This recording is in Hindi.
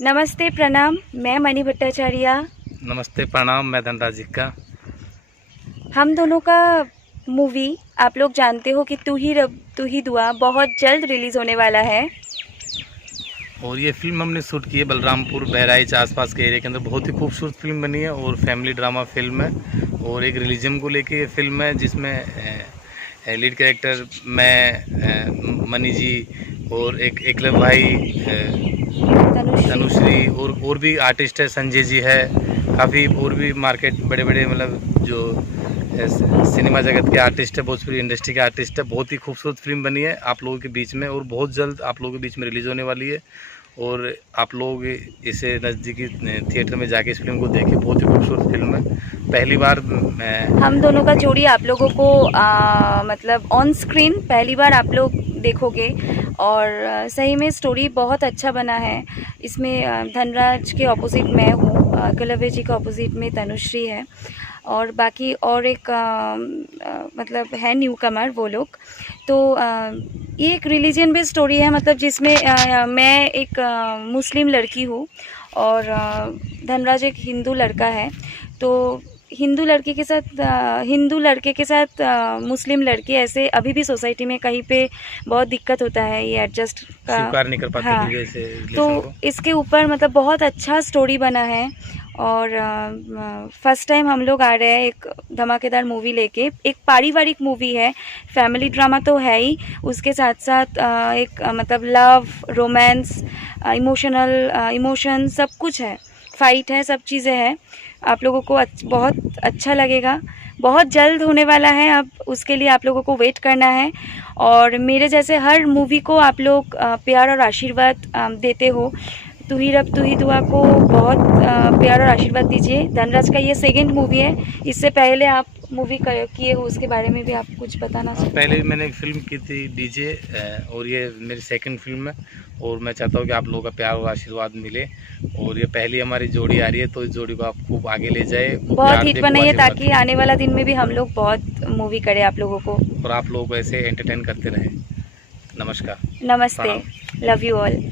नमस्ते, प्रणाम। मैं मणि भट्टाचार्य। नमस्ते प्रणाम, मैं धनराज जिक्का। हम दोनों का मूवी आप लोग जानते हो कि तू ही रब तू ही दुआ बहुत जल्द रिलीज़ होने वाला है। और ये फिल्म हमने शूट की है बलरामपुर बहराइच आसपास के एरिया के अंदर। बहुत ही खूबसूरत फिल्म बनी है और फैमिली ड्रामा फिल्म है और एक रिलीजन को लेके ये फिल्म है, जिसमें लीड कैरेक्टर मैं, मनी जी और एक एकलव भाई, तनुश्री और भी आर्टिस्ट है, संजय जी है, काफ़ी और भी मार्केट बड़े बड़े मतलब जो सिनेमा जगत के आर्टिस्ट है, भोजपुरी इंडस्ट्री के आर्टिस्ट है। बहुत ही खूबसूरत फिल्म बनी है आप लोगों के बीच में और बहुत जल्द आप लोगों के बीच में रिलीज़ होने वाली है। और आप लोग इसे नज़दीकी थिएटर में जाके इस फिल्म को देखें। बहुत ही खूबसूरत फिल्म है। पहली बार हम दोनों का जोड़ी आप लोगों को मतलब ऑन स्क्रीन पहली बार आप लोग देखोगे और सही में स्टोरी बहुत अच्छा बना है। इसमें धनराज के ऑपोजिट मैं हूँ, एकलव्य जी के ऑपोजिट में तनुश्री है और बाकी और एक मतलब है न्यू कमर वो लोग। तो ये एक रिलीजन बेस्ड स्टोरी है, मतलब जिसमें मैं एक मुस्लिम लड़की हूँ और धनराज एक हिंदू लड़का है। तो हिंदू लड़के के साथ मुस्लिम लड़के ऐसे अभी भी सोसाइटी में कहीं पे बहुत दिक्कत होता है ये एडजस्ट का, स्वीकार नहीं कर पाते। हाँ, से तो को। इसके ऊपर मतलब बहुत अच्छा स्टोरी बना है और फर्स्ट टाइम हम लोग आ रहे हैं एक धमाकेदार मूवी लेके। एक पारिवारिक मूवी है, फैमिली ड्रामा तो है ही, उसके साथ साथ एक मतलब लव, रोमांस, इमोशन सब कुछ है, फाइट है, सब चीज़ें हैं। आप लोगों को बहुत अच्छा लगेगा, बहुत जल्द होने वाला है। अब उसके लिए आप लोगों को वेट करना है और मेरे जैसे हर मूवी को आप लोग प्यार और आशीर्वाद देते हो। तू ही रब तू ही दुआ को बहुत प्यार और आशीर्वाद दीजिए। धनराज का ये सेकंड मूवी है, इससे पहले आप मूवी किए हो, उसके बारे में भी आप कुछ बताना चाहते हैं? पहले भी मैंने एक फिल्म की थी डीजे, और ये मेरी सेकंड फिल्म है और मैं चाहता हूँ कि आप लोगों का प्यार और आशीर्वाद मिले। और ये पहली हमारी जोड़ी आ रही है, तो इस जोड़ी को आप खूब आगे ले जाए, बहुत हिट बनाइए ताकि आने वाला दिन में भी हम लोग बहुत मूवी करें आप लोगों को, और आप लोगों को ऐसे एंटरटेन करते रहें। नमस्कार, नमस्ते, प्रणाम। Love you all.